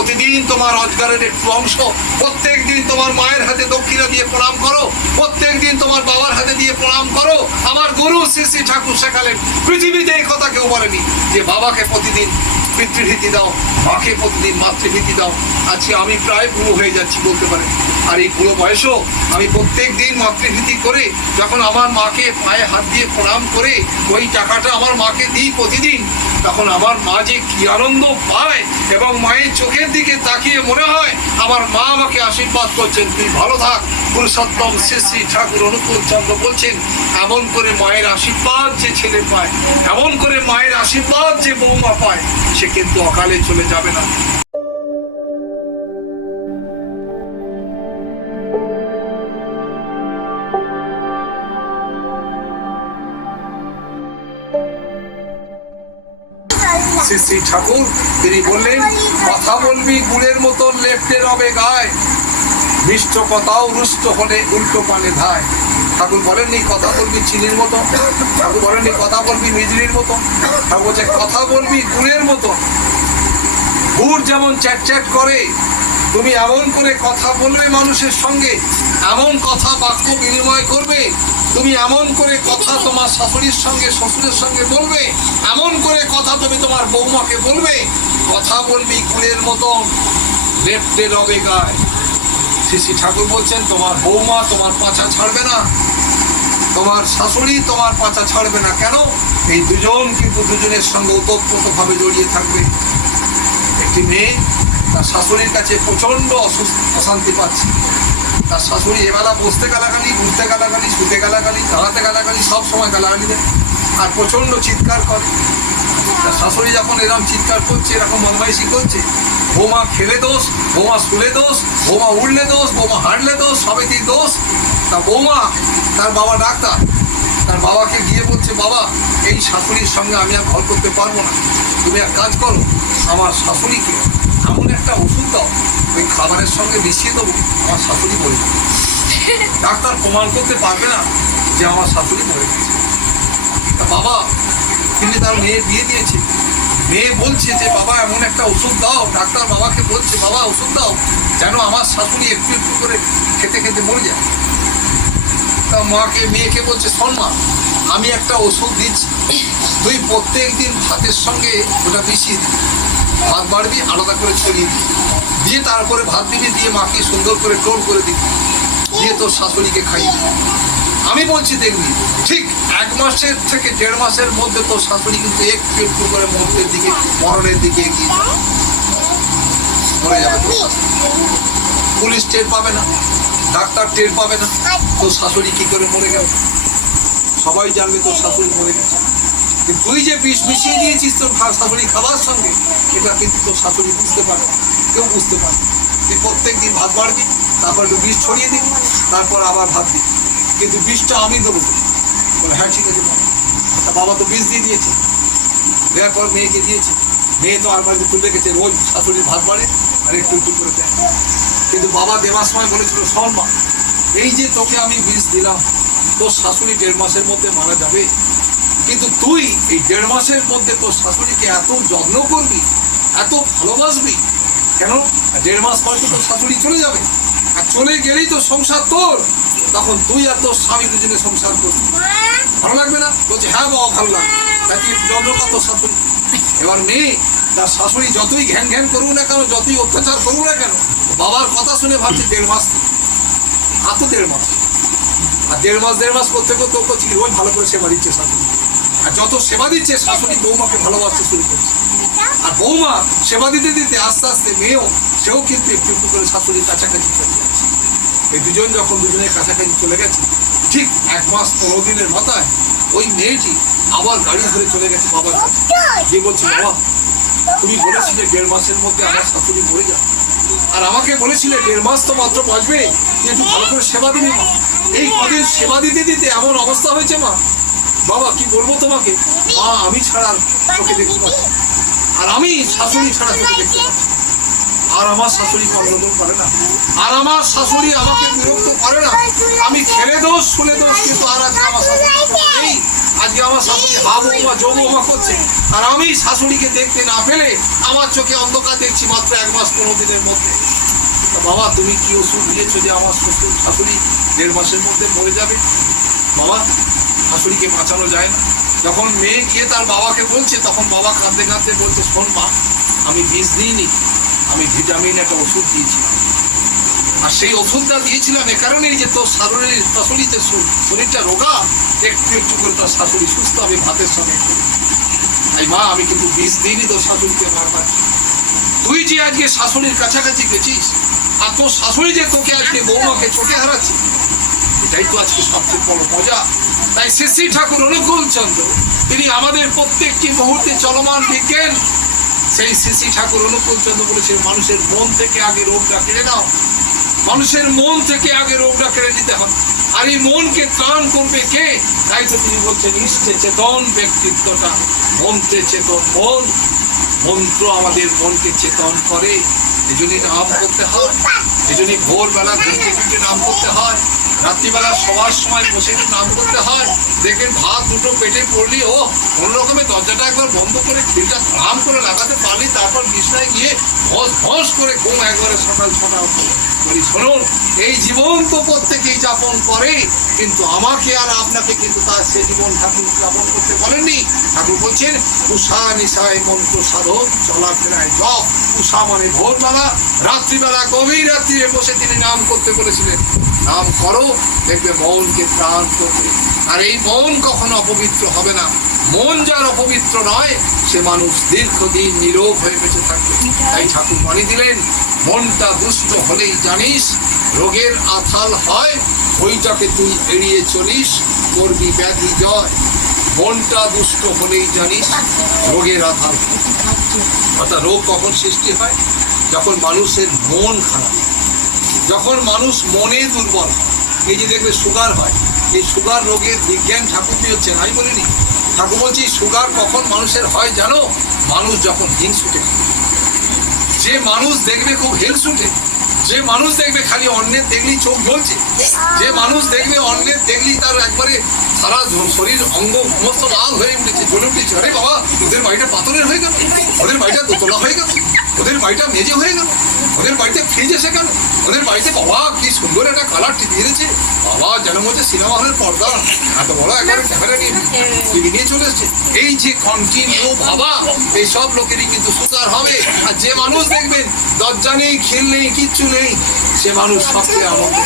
প্রতিদিন তোমার রোজগারের একটু অংশ প্রত্যেক দিন তোমার মায়ের হাতে দক্ষিণা দিয়ে প্রণাম করো প্রত্যেক দিন তোমার বাবার হাতে দিয়ে প্রণাম করো। আমার গুরু শ্রী শ্রী ঠাকুর শেখালেন, পৃথিবীতে এই কথা কেউ বলেনি যে বাবাকে প্রতিদিন পিতৃভীতি দাও, মাকে প্রতিদিন মাতৃভীতি দাও। আজকে আমি প্রায় বুড়ো হয়ে যাচ্ছি বলতে পারে। আর এই বুড়ো বয়সও আমি প্রত্যেক দিন মাতৃভীতি করে, যখন আমার মাকে পায়ে হাত দিয়ে প্রণাম করে, ওই টাকাটা আমার মাকে দিই প্রতিদিন, তখন আমার মা যে কি আনন্দ পায় এবং মায়ের চোখের দিকে তাকিয়ে মনে হয়, আমার মা আমাকে আশীর্বাদ করছেন। তুই ভালো থাক। পুরুষোত্তম শ্রী শ্রী ঠাকুর অনুকূল চন্দ্র বলছেন, এমন করে মায়ের আশীর্বাদ যে ছেলে পায়, এমন করে মায়ের আশীর্বাদ যে বৌমা পায়, সে কিন্তু অকালে চলে যাবে না। শ্রী ঠাকুর, তিনি বললেন, কথা বলবি গুড়ের মতন লেফটে রবে গায়। মিষ্ট কথাও রুষ্ট হলে উল্টো পানে ধায়। ঠাকুর বলেননি কথা বলবি চিনির মতো, ঠাকুর বলেননি কথা বলবি মিজরির মতো, ঠাকুর বলছে কথা বলবি গুড়ের মতো। গুড় যেমন চ্যাট চ্যাট করে, তুমি এমন করে কথা বলবে মানুষের সঙ্গে, এমন কথা বাক্য বিনিময় করবে, তুমি এমন করে কথা তোমার শাশুড়ির সঙ্গে, শ্বশুরের সঙ্গে বলবে, এমন করে কথা তুমি তোমার বৌমাকে বলবে, কথা বলবি গুড়ের মতন লেফটে রবে গায়। শ্রী শ্রী ঠাকুর বলছেন, তোমার বৌমা তোমার পাছা ছাড়বে না। তোমার শাশুড়ি তোমার পাঁচা ছাড়বে না। কেন? এই দুজন কিন্তু দুজনের সঙ্গে ওতপ্রোতভাবে জড়িয়ে থাকবে। একটি মেয়ে, তার শাশুড়ির কাছে প্রচণ্ড অসুস্থ, অশান্তি পাচ্ছে। তার শাশুড়ি এবেলা বসতে গালাগালি উঠতে গালাগালি, শুতে গালাগালি, দাঁড়াতে গালাগালি, সব সময় গালাগালি দেয় আর প্রচণ্ড চিৎকার করে। তার শাশুড়ি যখন এরকম চিৎকার করছে, এরকম বদমাইশি করছে বৌমা খেলে দোষ বৌমা শুলে দোষ বোমা উঠলে দোষ বৌমা হাঁটলে দোষ সবেতেই দোষ। তা বৌমা তার বাবা ডাক্তার। তার বাবাকে গিয়ে বলছে বাবা এই শাশুড়ির সঙ্গে আমি আর ঘর করতে পারব না। তুমি এক কাজ করো আমার শাশুড়িকে এমন একটা ওষুধ দাও ওই খাবারের সঙ্গে মিশিয়ে দেবো আমার শাশুড়ি বলে ডাক্তার প্রমাণ করতে পারবে না যে আমার শাশুড়ি মরে গেছে। তা বাবা তিনি তার মেয়ে বিয়ে দিয়েছে মেয়ে বলছে যে, বাবা, এমন একটা ওষুধ দাও, ডাক্তার বাবাকে বলছে, বাবা, ওষুধ দাও, যেন আমার শাশুড়ি একটু একটু করে খেতে খেতে মরে যায়। তা মাকে, মেয়েকে বলছে, শোন মা, আমি একটা ওষুধ দিচ্ছি। তুই প্রত্যেক দিন ভাতের সঙ্গে ওটা মিশিয়ে দিবি। ভাত বাড়বি, আলাদা করে ছড়িয়ে দিবি। দিয়ে তারপরে ভাত দিবি, দিয়ে মাকে সুন্দর করে টোল করে দিবি। দিয়ে তোর শাশুড়িকে খাইয়ে আমি বলছি, দেখবি, ঠিক এক মাসের থেকে দেড় মাসের মধ্যে তোর শাশুড়ি কিন্তু একটু একটু করে মরণের দিকে মরণের দিকে এগিয়ে মরে যাবে পুলিশ টের পাবে না, ডাক্তার টের পাবে না তোর শাশুড়ি কি করে মরে গেল? সবাই জানবে তোর শাশুড়ি মরে গেছে। তুই যে বিষ মিশিয়ে দিয়েছিস তোর শাশুড়ি খাবার সঙ্গে, এটা কিন্তু তোর শাশুড়ি বুঝতে পারে। কেউ বুঝতে পারে। তুই প্রত্যেক দিন ভাত বাড়বি, তারপর একটু বিষ ছড়িয়ে দিবি, তারপর আবার ভাত দিবি। কিন্তু বিষটা আমি দেবো হ্যাঁ ঠিক আছে তা বাবা তো বিষ দিয়ে দিয়েছে। দেওয়ার পর মেয়েকে দিয়েছে। মেয়ে তো আর বাড়িতে তুলে রেখেছে, রোজ শাশুড়ি ভাত বাড়ে আর একটু একটু করে দেয়। কিন্তু বাবা দেওয়ার সময় বলেছিল, শোন, মা, এই যে তোকে আমি বিষ দিলাম, তোর শাশুড়ি দেড় মাসের মধ্যে মারা যাবে। কিন্তু তুই এই দেড় মাসের মধ্যে তোর শাশুড়িকে এত যত্ন করবি, এত ভালোবাসবি, কেন? দেড় মাস পরে তো তোর শাশুড়ি চলে যাবে। আর চলে গেলেই তো সংসার তোর। তখন তুই আর তোর স্বামী দুজনে সংসার করবি। ভালো লাগবে না? বলছে হ্যাঁ বাবা, ভালো লাগবে। তাই তুই শাশুড়ি। এবার মেয়ে, তার শাশুড়ি যতই ঘ্যান ঘ্যান করুক না কেন, যতই অত্যাচার করুক না কেন, বাবার কথা শুনে ভাবছে দেড় মাস। আর তো দেড় মাস। আর দেড় মাস দেড় মাস করতে করতে ও করছে রোজ ভালো করে সেবা দিচ্ছে শাশুড়ি। আর যত সেবা দিচ্ছে, শাশুড়ি বৌমাকে ভালোবাসতে শুরু করছে। আর বৌমা সেবা দিতে দিতে আস্তে আস্তে মেয়েও, সেও কিন্তু একটু একটু করে শাশুড়ির কাছাকাছি চলে এই দুজন যখন দুজনের কাছাকাছি চলে গেছে, ঠিক এক মাস পনেরো দিনের মাথায় ওই মেয়েটি আবার গাড়ি ধরে চলে গেছে বাবার কাছে। গিয়ে বলছে, বাবা, তুমি বলেছিলে দেড় মাসের মধ্যে আমার শাশুড়ি মরে যাবে। আর আমাকে বলেছিলে দেড় মাস তো মাত্র বাঁচবে। একটু ভালো করে সেবা দিবি মা। এই কদিন সেবা দিতে দিতে এমন অবস্থা হয়েছে মা। বাবা, কি বলব তোমাকে? মা, আমি ছাড়া চোখে দেখতে পাচ্ছি আর আমি শাশুড়ি ছাড়া চোখে দেখতে পাচ্ছি। আর আমার শাশুড়ি কর্মদন করে না। আর আমার শাশুড়ি আমাকে বিরক্ত করে না। আমি খেলে দোষ শুনে দোষ কিন্তু আর আজকে আমার শাশুড়ি নেই। আজকে আমার শাশুড়ি হা বৌমা যৌ বৌমা করছে। আর আমি শাশুড়িকে দেখতে না পেলে আমার চোখে অন্ধকার দেখছি মাত্র এক মাস পনেরো দিনের মধ্যে। বাবা তুমি কি ওষুধ দিয়েছ যে আমার শ্বশুর শাশুড়ি দেড় মাসের মধ্যে মরে যাবে? বাবা শাশুড়িকে বাঁচানো যায় না। যখন মেয়ে গিয়ে তার বাবাকে বলছে তখন বাবা কাঁদতে কাঁদতে বলছে শোন মা আমি বিষ দিইনি। আমি ভিটামিন একটা ওষুধ দিয়েছি। আর সেই ওষুধটা দিয়েছিলাম এ কারণেই যে তোর শাশুড়ির শাশুড়িতে শরীরটা রোগা একটু একটু করে তোর শাশুড়ি সুস্থ হবে ভাতের সঙ্গে তাই মা আমি কিন্তু বিষ দিইনি তোর শাশুড়িকে বারবার। তুই যে আজকে শাশুড়ির কাছাকাছি গেছিস আর তোর শাশুড়ি যে তোকে আজকে বৌমাকে চোখে হারাচ্ছে এটাই তো আজকে সবচেয়ে বড় মজা। তাই শ্রী শ্রী ঠাকুর অনুকূল চন্দ্র তিনি আমাদের প্রত্যেকটি মুহূর্তে চলমান বিজ্ঞান সেই শ্রী ঠাকুর অনুকূল চন্দ্র বলেছেন মানুষের মন থেকে আগে রোগটা কেড়ে নাও। মানুষের মন থেকে আগে রোগটা কেড়ে নিতে হবে। আর এই মনকে ত্রাণ করবে কে? তাই তো তিনি বলছেন, ইষ্টে চেতন ব্যক্তিত্বটা। মন্ত্রে চেতন মন, মন্ত্র আমাদের মনকে চেতন করে। এই জন্যই নাম করতে হয়। এই জন্যই ভোরবেলা ঘুরতে ঘুরতে নাম করতে হয়। রাত্রিবেলা সবার সময় বসে নাম করতে হয়। দেখবেন ভাত দুটো পেটে পড়লি, ও, কোনো রকমের দরজাটা একবার বন্ধ করে খিলটা আরাম করে লাগাতে পারলি, তারপর বিছনায় গিয়ে ভস ভস করে ঘুম একবারে সকাল সকাল বলি শুনুন এই জীবন তো প্রত্যেকেই যাপন করে, কিন্তু আমাকে আর আপনাকে কিন্তু তার সে জীবন ঠাকুর যাপন করতে বলেননি। ঠাকুর বলছেন, উষা নিশায় মন্ত্র সাধন চলাফেরায় জপ। উষা মানে ভোরবেলা, রাত্রিবেলা, গভীর রাত্রিরে বসে তিনি নাম করতে বলেছিলেন। নাম করো, দেখবে মনকে প্রাণ করবে আর এই মন কখনো অপবিত্র হবে না। মন যার অপবিত্র নয়, সে মানুষ দীর্ঘদিন নীরব হয়ে বেঁচে থাকবে। তাই ঠাকুর বাণী দিলেন, মনটা দুষ্ট হলেই জানিস, রোগের আথাল হয়, ওইটাকে তুই এড়িয়ে চলিস, করবি ব্যাধি জয়। মনটা দুষ্ট হলেই জানিস, রোগের আথাল অর্থাৎ রোগ কখন সৃষ্টি হয়? যখন মানুষের মন খারাপ যখন মানুষ মনে দুর্বল হয়। এই যে দেখবে, সুগার হয়। এই সুগার রোগের বিজ্ঞান ঠাকুর দিয়ে হচ্ছে আমি বলিনি। ঠাকুর বলছি, সুগার কখন মানুষের হয় জানো? মানুষ যখন হিংসুটে যে মানুষ দেখবে খুব হিংসুটে যে মানুষ দেখবে খালি অন্যের দেখলেই চোখ জ্বলছে, যে মানুষ দেখবে অন্যের দেখলেই তার একবারে সারা শরীর অঙ্গ সমস্ত লাল হয়ে উঠেছে, জ্বলে উঠেছে। আরে বাবা, ওদের বাড়িটা পাথরের হয়ে গেল, ওদের বাড়িটা দোতলা হয়ে গেল, ওদের বাড়িটা মেজে হয়ে গেল। ওদের বাড়িতে ফ্রিজ এসে কেন? ওদের বাড়িতে বাবা কি সুন্দর একটা কালার টিভি এনেছে। বাবা যেন হচ্ছে সিনেমা হলের পর্দা এত বড় একবারে ক্যামেরা নিয়ে টিভি নিয়ে চলে এসছে। এই যে কন্টিনিউ ভাবা এই সব লোকেরই কিন্তু সুতার হবে। আর যে মানুষ দেখবেন, দরজা নেই খেল নেই, কিচ্ছু নেই, সে মানুষ সবচেয়ে আনন্দ।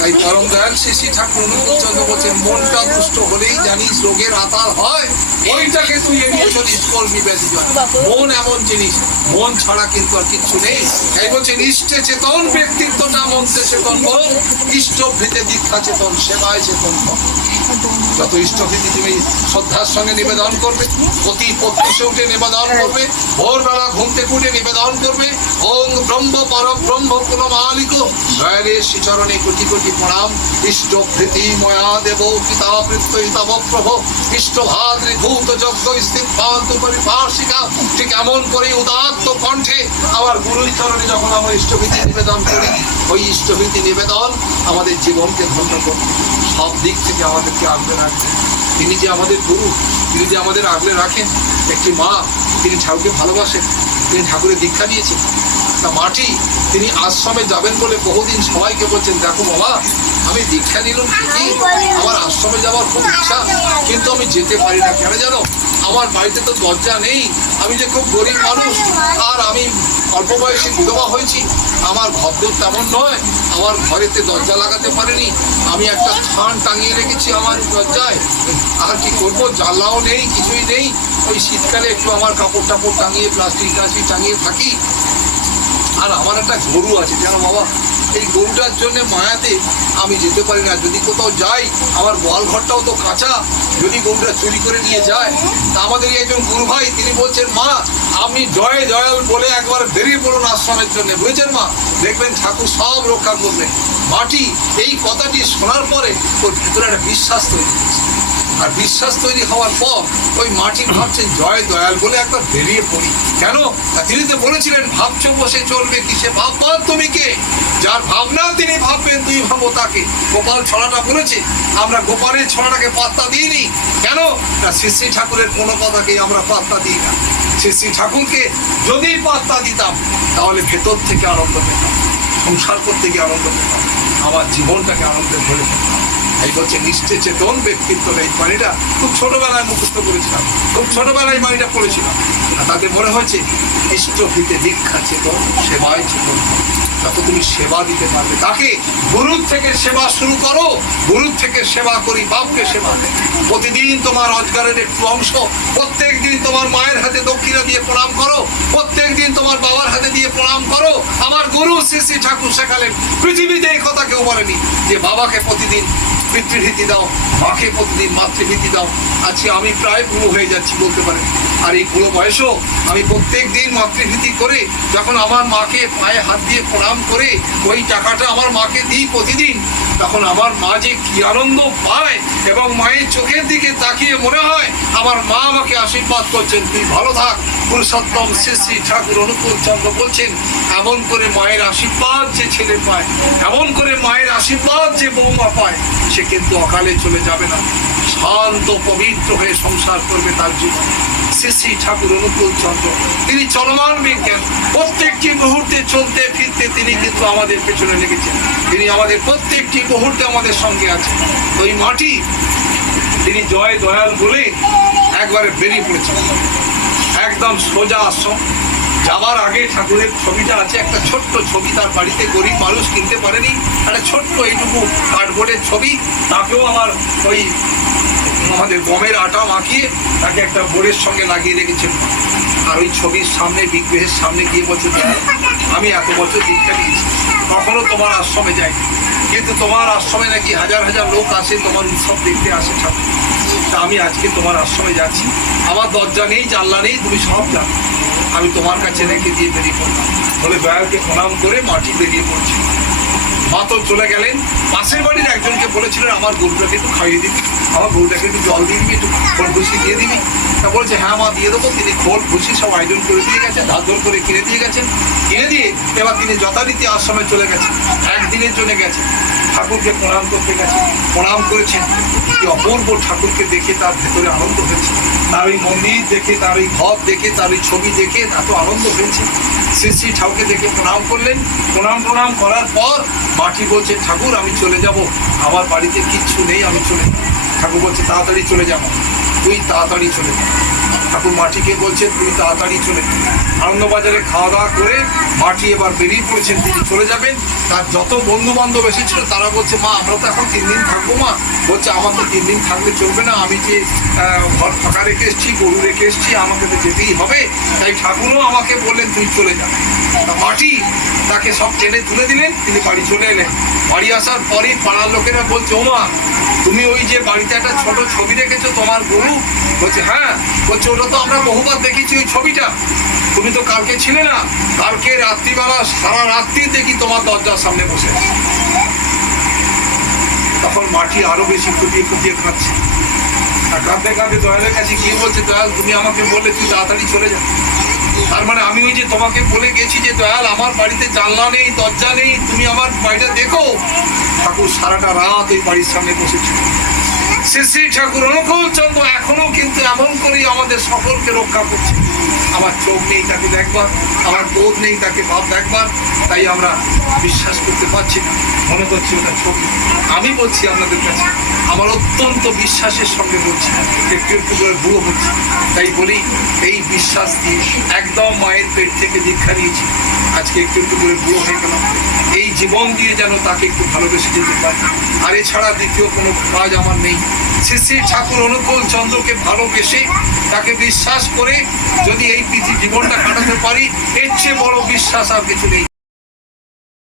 তাই পরম দয়াল শ্রী শ্রী ঠাকুর অনুকূল চন্দ্র বলছেন, মনটা দুষ্ট হলেই জানিস রোগের আতাল হয়। ওইটাকে তুই এড়িয়ে চলিস করবি ব্যাধি মন এমন জিনিস মন ছাড়া কিন্তু আর কিচ্ছু নেই। তাই বলছেন ইষ্টে চেতন ব্যক্তিত্বটা মন্ত্রে চেতন করো। ইষ্ট ভীতে দীক্ষা চেতন সেবায় চেতন করো। যত ইষ্টভীতি তুমি শ্রদ্ধার সঙ্গে নিবেদন করবে অতি প্রত্যুষে উঠে নিবেদন করবে ভোরবেলা ঘুম থেকে উঠে নিবেদন করবে। ওং ব্রহ্ম পর ব্রহ্ম কুল মালিক। দয়ালে শ্রীচরণে কোটি কোটি প্রণাম। ইষ্টভৃতি ময়া দেব পিতা পৃত্য তব প্রভ। ইষ্ট ভাদ্রি ভূত যজ্ঞ স্থিত পরিপার্শিকা ঠিক এমন করে উদাত্ত কণ্ঠে আমার গুরুর চরণে যখন আমরা ইষ্টভীতি নিবেদন করি, ওই ইষ্টভীতি নিবেদন আমাদের জীবনকে ধন্য করবে। সব দিক থেকে আমাদেরকে আগলে রাখবে। তিনি যে আমাদের গুরু, তিনি যে আমাদের আগলে রাখেন, একটি মা, তিনি ঠাকুরকে ভালোবাসেন, তিনি ঠাকুরের দীক্ষা দিয়েছেন তা মাটি, তিনি আশ্রমে যাবেন বলে বহুদিন সবাইকে বলছেন, দেখো বাবা আমি দীক্ষা নিলাম ঠিকই, আমার আশ্রমে যাওয়ার খুব ইচ্ছা, কিন্তু আমি যেতে পারি না। কেন জানো? আমার বাড়িতে তো দরজা নেই। আমি যে খুব গরিব মানুষ, আর আমি অল্প বয়সে বিধবা হয়েছি। আমার ভদ্র তেমন নয়, আমার ঘরেতে দরজা লাগাতে পারেনি। আমি একটা থান টাঙিয়ে রেখেছি আমার দরজায়। আর কি করব? জ্বালাও নেই, কিছুই নেই। ওই শীতকালে একটু আমার কাপড় টাপড় টাঙিয়ে প্লাস্টিক টাস্টিক টাঙিয়ে থাকি। আর আমার একটা গরু আছে, জানো বাবা? এই গরুটার জন্য মায়াতে আমি যেতে পারি না। যদি কোথাও যাই, আমার বল ঘরটাও তো কাঁচা। যদি গরুটা চুরি করে নিয়ে যায়, তা আমাদের একজন গুরু ভাই, তিনি বলছেন, মা, আপনি জয় জয়াল বলে একবার বেরিয়ে পড়ুন আশ্রমের জন্য। বুঝেছেন, মা? দেখবেন ঠাকুর সব রক্ষা করবেন। মাটি, এই কথাটি শোনার পরে ওর ভিতরে একটা বিশ্বাস তৈরি হয়েছে। আর বিশ্বাস তৈরি হওয়ার পর ওই মাটি ভাবছেন জয় দয়াল বলে একবার বেরিয়ে পড়ি। কেন? তিনি তো বলেছিলেন ভাবছ বসে চলবে কিসে? ভাববার তুমি কে? যার ভাবনা তিনি ভাববেন, তুই ভাবো তাকে। গোপাল ছড়াটা বলেছে, আমরা গোপালের ছড়াটাকে পাত্তা দিইনি। কেন? না শ্রী শ্রী ঠাকুরের কোনো কথাকেই আমরা পাত্তা দিই না। শ্রী শ্রী ঠাকুরকে যদি পাত্তা দিতাম, তাহলে ভেতর থেকে আনন্দ পেতাম, সংসার করতে গিয়ে আনন্দ পেতাম। আমার জীবনটাকে আনন্দে ভরে এই হচ্ছে নিশ্চয় চেতন ব্যক্তিত্ব এই বাণীটা খুব ছোটবেলায় মুখস্থ করেছিলাম। খুব ছোটবেলায় বাণীটা পড়েছিলাম। তাতে মনে হয়েছে ইষ্ট ইষ্টভীতে দীক্ষা চেতন, সেবায় চেতন। যত তুমি সেবা দিতে পারবে তাকে গুরুর থেকে সেবা শুরু করো, গুরুর থেকে সেবা করি, বাপকে সেবা দেয়। প্রতিদিন তোমার রোজগারের একটু অংশ প্রত্যেক দিন তোমার মায়ের হাতে দক্ষিণা দিয়ে প্রণাম করো প্রত্যেক দিন তোমার বাবার হাতে দিয়ে প্রণাম করো। আমার গুরু শ্রী শ্রী ঠাকুর শেখালেন পৃথিবীতে এই কথা কেউ বলেনি যে, বাবাকে প্রতিদিন পিতৃভীতি দাও, মাকে প্রতিদিন মাতৃভীতি দাও। আজকে আমি প্রায় বুড়ো হয়ে যাচ্ছি, বলতে পারেন। আর এই বুড়ো বয়সও আমি প্রত্যেক দিন মাতৃভীতি করে যখন আমার মাকে পায়ে হাত দিয়ে প্রণাম করে, ওই টাকাটা আমার মাকে দিই প্রতিদিন, তখন আমার মা যে কি আনন্দ পায় এবং মায়ের চোখের দিকে তাকিয়ে মনে হয়, আমার মা আমাকে আশীর্বাদ করছেন। তুই ভালো থাক। পুরুষোত্তম শ্রী শ্রী ঠাকুর অনুকূল চন্দ্র বলছেন, এমন করে মায়ের আশীর্বাদ যে ছেলে পায়, এমন করে মায়ের আশীর্বাদ যে বৌমা পায়, সে কিন্তু অকালে চলে যাবে না। শান্ত, পবিত্র হয়ে সংসার করবে তার জীবন। শ্রী ঠাকুর অনুকূল চন্দ্র। তিনি চলমান বিজ্ঞান। প্রত্যেকটি মুহূর্তে চলতে, ফিরতে তিনি কিন্তু আমাদের পেছনে লেগেছেন। তিনি আমাদের প্রত্যেকটি মুহূর্তে আমাদের সঙ্গে আছেন। ওই মাটি তিনি জয়, দয়াল বলে একবারে বেরিয়ে পড়েছেন। একদম সোজা আশ্রম যাবার আগে ঠাকুরের ছবিটা আছে। একটা ছোট্ট ছবি তার বাড়িতে গরিব মানুষ কিনতে পারেনি। একটা ছোট্ট এইটুকু কার্ডবোর্ডের ছবি। তাকেও আমার ওই আমাদের গমের আটা মাখিয়ে তাকে একটা বোর্ডের সঙ্গে লাগিয়ে রেখেছে আর ওই ছবির সামনে বিগ্রহের সামনে গিয়ে বছর "দেখো, আমি এত বছর দীক্ষা নিয়েছি। কখনো তোমার আশ্রমে যাই কিন্তু তোমার আশ্রমে নাকি হাজার হাজার লোক আসে তোমার উৎসব দেখতে আসে ঠাকুর তা আমি আজকে তোমার আশ্রমে যাচ্ছি। আমার দরজা নেই জানলা নেই তুমি সব জানো। আমি তোমার কাছে রেখে দিয়ে বেরিয়ে পড়লাম। বলে দয়ালকে প্রণাম করে মাটি বেরিয়ে পড়ছি। মা তো চলে গেলেন। পাশের বাড়ির একজনকে বলেছিলেন, আমার গরুটাকে একটু খাইয়ে দিবি, আমার গরুটাকে একটু জল দিয়ে দিবি, একটু খোল ভুসি দিয়ে দিবি। তা বলছে হ্যাঁ মা, দিয়ে দেবো। তিনি খোল ভুসি সব আয়োজন করে দিয়ে গেছেন, ধর করে কিনে দিয়ে গেছেন। কিনে দিয়ে এবার তিনি যথারীতি আশ্রমে চলে গেছেন, একদিনের জন্য গেছেন। ঠাকুরকে প্রণাম করতে গেছেন, প্রণাম করেছেন। কি অপূর্ব ঠাকুরকে দেখে তার ভেতরে আনন্দ হয়েছে। তার ওই মন্দির দেখে, তার ওই ঘর দেখে, তার ওই ছবি দেখে এত আনন্দ হয়েছে। শ্রী শ্রী ঠাকুরকে দেখে প্রণাম করলেন। প্রণাম প্রণাম করার পর মাটি বলছে, ঠাকুর, আমি চলে যাব। আমার বাড়িতে কিচ্ছু নেই, আমি চলে যাব। ঠাকুর বলছে, তাড়াতাড়ি চলে যাব। তুই তাড়াতাড়ি চলে যা। ঠাকুর মাটিকে বলছে তুমি তাড়াতাড়ি চলে আনন্দবাজারে খাওয়া দাওয়া করে মাটি এবার বেরিয়ে পড়েছেন, তিনি চলে যাবেন। তার যত বন্ধু বান্ধব এসেছিল, তারা বলছে, মা, আমরা তো এখন তিন দিন থাকব মা। বলছে, আমার তো তিন দিন থাকলে চলবে না। আমি যে ঘর ফাঁকা রেখে এসেছি, গরু রেখে এসেছি, আমাকে তো যেতেই হবে। তাই ঠাকুরও আমাকে বললেন, তুই চলে যা। মাটি তাকে সব টেনে তুলে দিলেন, তিনি বাড়ি চলে এলেন। বাড়ি আসার পরেই পাড়ার লোকেরা বলছে, ও মা, তুমি ওই যে বাড়িতে একটা ছোট ছবি রেখেছো, তোমার গরু? বলছে হ্যাঁ। বলছে ওটা তো আমরা বহুবার দেখেছি ওই ছবিটা। তুমি তো কালকে ছিলে না, কালকে রাত্রিবেলা সারা রাত্রি দেখি তোমার দরজার সামনে বসে। তখন মাটি আরও বেশি ফুটিয়ে ফুটিয়ে খাচ্ছে আর কাঁদতে কাঁদতে দয়ালের কাছে গিয়ে বলছে, দয়াল, তুমি আমাকে বললে তুই তাড়াতাড়ি চলে যা। তার মানে আমি ওই যে তোমাকে বলে গেছি যে, দয়াল, আমার বাড়িতে জানলা নেই, দরজা নেই, তুমি আমার বাড়িটা দেখো। ঠাকুর সারাটা রাত ওই বাড়ির সামনে বসেছিল শ্রী শ্রী ঠাকুর অনুকূল চন্দ্র এখনও কিন্তু এমন করেই আমাদের সকলকে রক্ষা করছে। আমার চোখ নেই তাকে দেখবার, আমার বোধ নেই তাকে ভাব দেখবার, তাই আমরা বিশ্বাস করতে পারছি না। মনে করছি ওটা ছবি। আমি বলছি আপনাদের কাছে আমার অত্যন্ত বিশ্বাসের সঙ্গে বলছি একটু একটু বুড়ো হচ্ছে। তাই বলি, এই বিশ্বাস দিয়ে একদম মায়ের পেট থেকে দীক্ষা নিয়েছি। আজকে একটু একটু করে বুড়ো হয়ে গেলাম এই জীবন দিয়ে যেন তাকে একটু ভালোবেসে যেতে পারি। আর এছাড়া দ্বিতীয় কোনো কাজ আমার নেই। শ্রী শ্রী ঠাকুর অনুকূল চন্দ্রকে ভালোবেসে তাকে বিশ্বাস করে যদি এই পৃথিবী জীবনটা কাটাতে পারি, এর চেয়ে বড় বিশ্বাস আর কিছু নেই।